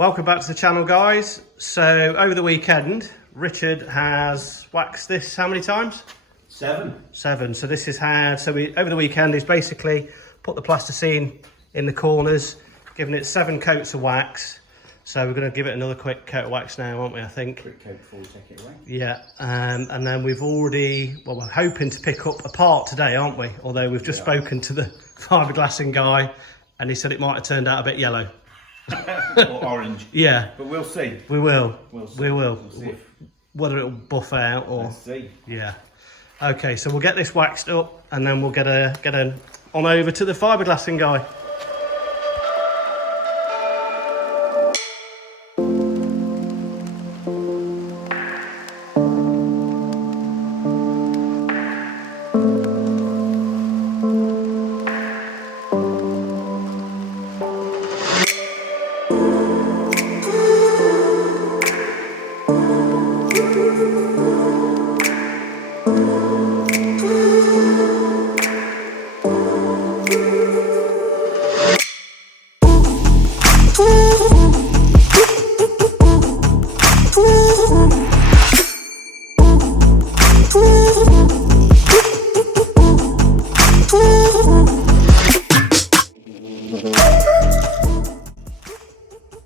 Welcome back to the channel, guys. So over the weekend, Richard has waxed this how many times? Seven. So this is over the weekend he's basically put the plasticine in the corners, given it 7 coats of wax. So we're going to give it another quick coat of wax now, aren't we? I think. Quick coat before we take it away. Yeah, and then we're hoping to pick up a part today, aren't we? Although we've just spoken to the fiberglassing guy, and he said it might have turned out a bit yellow. Or orange. Yeah. But we'll see. We will. We'll see. We'll see. Whether it'll buff out or... Let's see. Yeah. Okay, so we'll get this waxed up and then we'll get on over to the fiberglassing guy.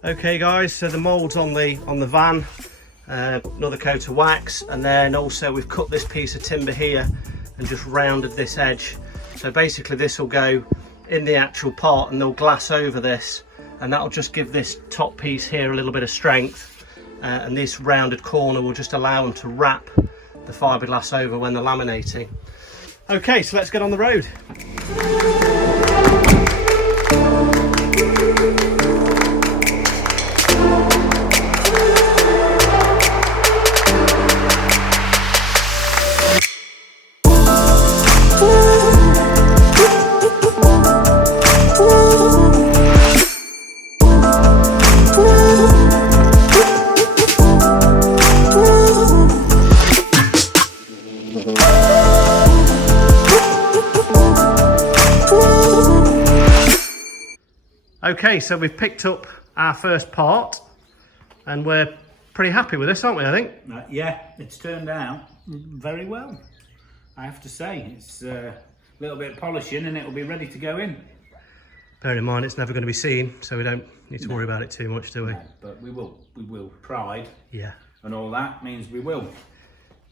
Okay guys, so the mould's on the van, another coat of wax, and then also we've cut this piece of timber here and just rounded this edge. So basically this will go in the actual part and they'll glass over this, and that'll just give this top piece here a little bit of strength, and this rounded corner will just allow them to wrap the fiberglass over when they're laminating. Okay, so let's get on the road. Okay, so we've picked up our first part and we're pretty happy with this, aren't we, I think? Yeah, it's turned out very well, I have to say. It's a little bit of polishing and it'll be ready to go in. Bear in mind, it's never going to be seen, so we don't need to worry about it too much, do we? No, but we will. Pride. Yeah. And all that means we will.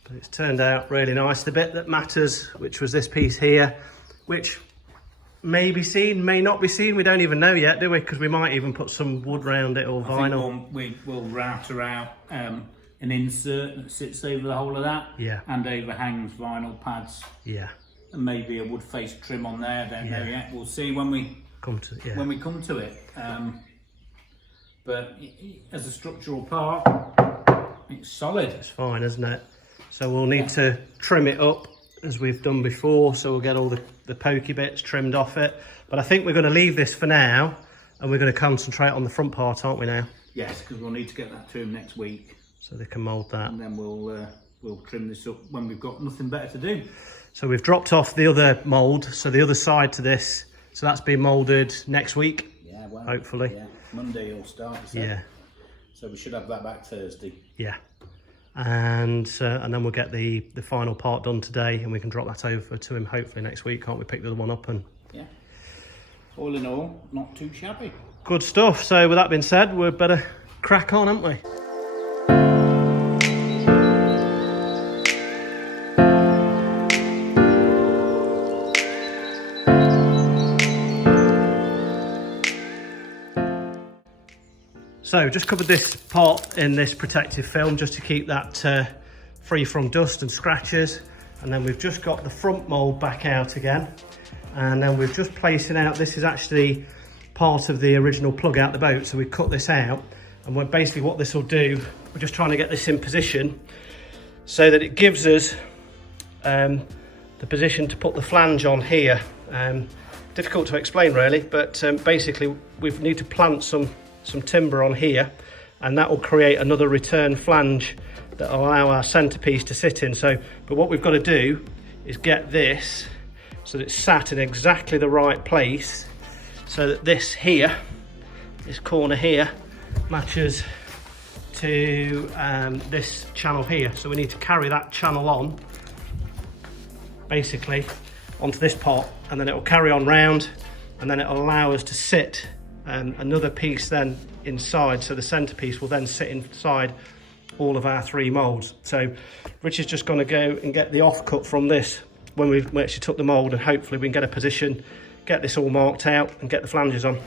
But it's turned out really nice. The bit that matters, which was this piece here, which may be seen, may not be seen. We don't even know yet, do we? Because we might even put some wood round it or vinyl. We will router out an insert that sits over the whole of that. Yeah. And overhangs vinyl pads. Yeah. And maybe a wood face trim on there. Don't know yet. We'll see when we come to it. But as a structural part, it's solid. It's fine, isn't it? So we'll need to trim it up as we've done before, so we'll get all the pokey bits trimmed off it. But I think we're going to leave this for now, and we're going to concentrate on the front part, aren't we now? Yes, because we'll need to get that to them next week. So they can mould that. And then we'll trim this up when we've got nothing better to do. So we've dropped off the other mould, so the other side to this. So that's being moulded next week. Yeah, well, hopefully. Yeah, Monday you'll start. Yeah. So we should have that back Thursday. Yeah. And then we'll get the final part done today, and we can drop that over to him hopefully next week. Can't we pick the other one up? And yeah, all in all, not too shabby. Good stuff. So with that being said, we'd better crack on, haven't we? So just covered this part in this protective film just to keep that free from dust and scratches. And then we've just got the front mould back out again. And then we're just placing out, this is actually part of the original plug out the boat. So we cut this out, and basically what this will do, we're just trying to get this in position so that it gives us the position to put the flange on here. Difficult to explain really, but basically we need to plant some timber on here, and that will create another return flange that will allow our centerpiece to sit in. But what we've got to do is get this so that it's sat in exactly the right place, so that this corner here matches to this channel here. So we need to carry that channel on, basically, onto this pot, and then it will carry on round, and then it will allow us to sit another piece then inside. So the centerpiece will then sit inside all of our 3 moulds. So Richard's just going to go and get the offcut from this when we actually took the mould, and hopefully we can get a position, get this all marked out and get the flanges on.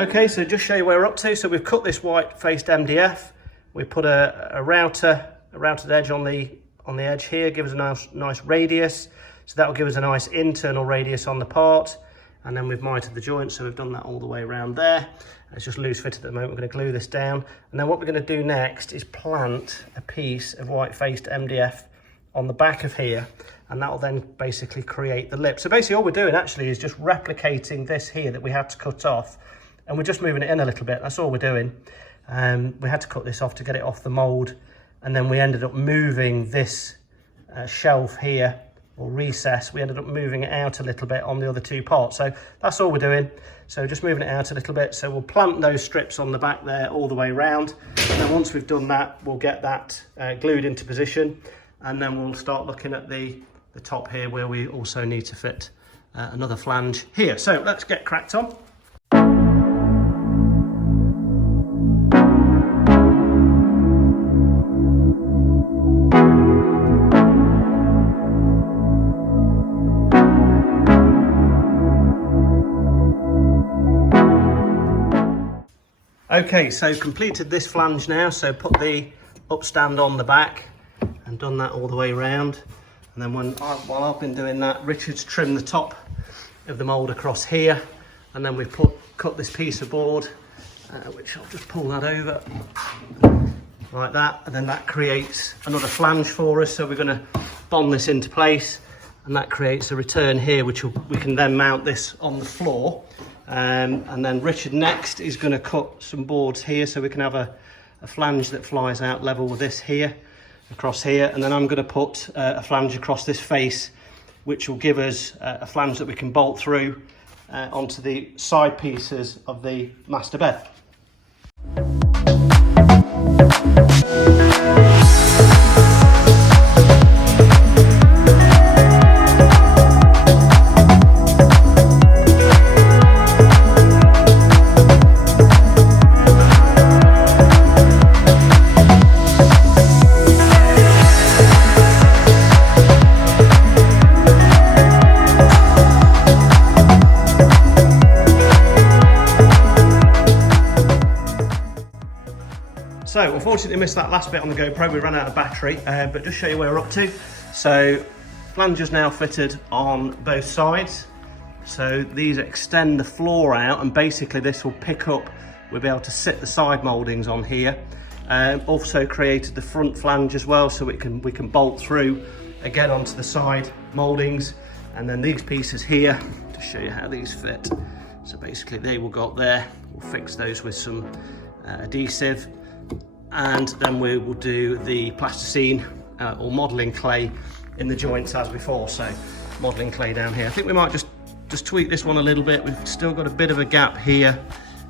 Okay, so just show you where we're up to. So we've cut this white faced MDF. We put a routed edge on the edge here, give us a nice radius. So that will give us a nice internal radius on the part. And then we've mitered the joint, so we've done that all the way around there. It's just loose fitted at the moment. We're going to glue this down. And then what we're going to do next is plant a piece of white faced MDF on the back of here, and that will then basically create the lip. So basically all we're doing actually is just replicating this here that we had to cut off, and we're just moving it in a little bit. That's all we're doing. We had to cut this off to get it off the mould, and then we ended up moving this shelf here, or recess, we ended up moving it out a little bit on the other 2 parts. So that's all we're doing. So just moving it out a little bit. So we'll plant those strips on the back there all the way around. And then once we've done that, we'll get that glued into position. And then we'll start looking at the top here, where we also need to fit another flange here. So let's get cracked on. Okay, so completed this flange now, so put the upstand on the back and done that all the way around. And then while I've been doing that, Richard's trimmed the top of the mould across here, and then we've cut this piece of board, which I'll just pull that over like that, and then that creates another flange for us. So we're going to bond this into place, and that creates a return here, which we can then mount this on the floor. And then Richard next is going to cut some boards here, so we can have a flange that flies out level with this here, across here. And then I'm going to put a flange across this face, which will give us a flange that we can bolt through onto the side pieces of the master bed. So unfortunately missed that last bit on the GoPro, we ran out of battery, but just show you where we're up to. So flanges now fitted on both sides. So these extend the floor out, and basically this will pick up, we'll be able to sit the side mouldings on here. Also created the front flange as well, so we can bolt through again onto the side mouldings. And then these pieces here, to show you how these fit. So basically they will go up there, we'll fix those with some adhesive. And then we will do the plasticine or modelling clay in the joints as before. So modelling clay down here. I think we might just tweak this one a little bit. We've still got a bit of a gap here,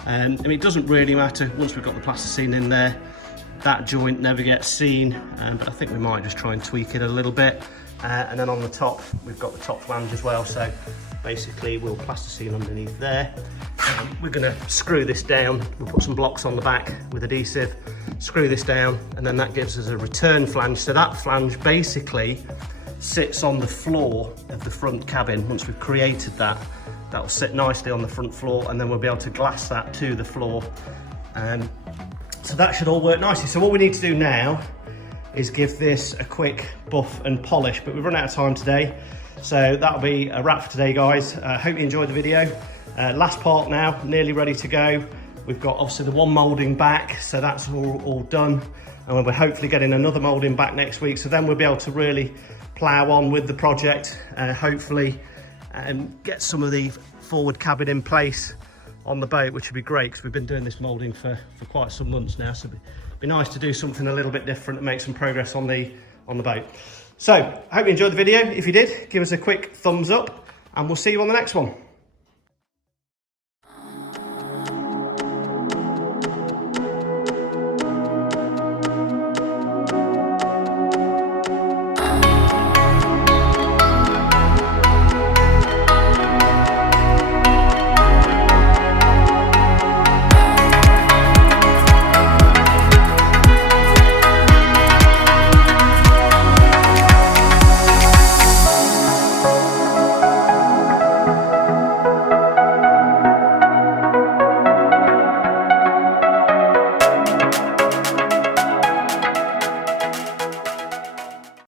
I mean, it doesn't really matter once we've got the plasticine in there. That joint never gets seen, but I think we might just try and tweak it a little bit. And then on the top, we've got the top flange as well. So basically we'll plasticine underneath there. We're gonna screw this down. We'll put some blocks on the back with adhesive, screw this down, and then that gives us a return flange. So that flange basically sits on the floor of the front cabin. Once we've created that, that'll sit nicely on the front floor, and then we'll be able to glass that to the floor. So that should all work nicely. So what we need to do now is give this a quick buff and polish, but we've run out of time today. So that'll be a wrap for today, guys. Hope you enjoyed the video. Last part now, nearly ready to go. We've got obviously the one moulding back, so that's all done. And we're hopefully getting another moulding back next week. So then we'll be able to really plough on with the project, hopefully, and get some of the forward cabin in place on the boat, which would be great because we've been doing this moulding for quite some months now. So it'd be nice to do something a little bit different and make some progress on the boat. So I hope you enjoyed the video. If you did, give us a quick thumbs up and we'll see you on the next one.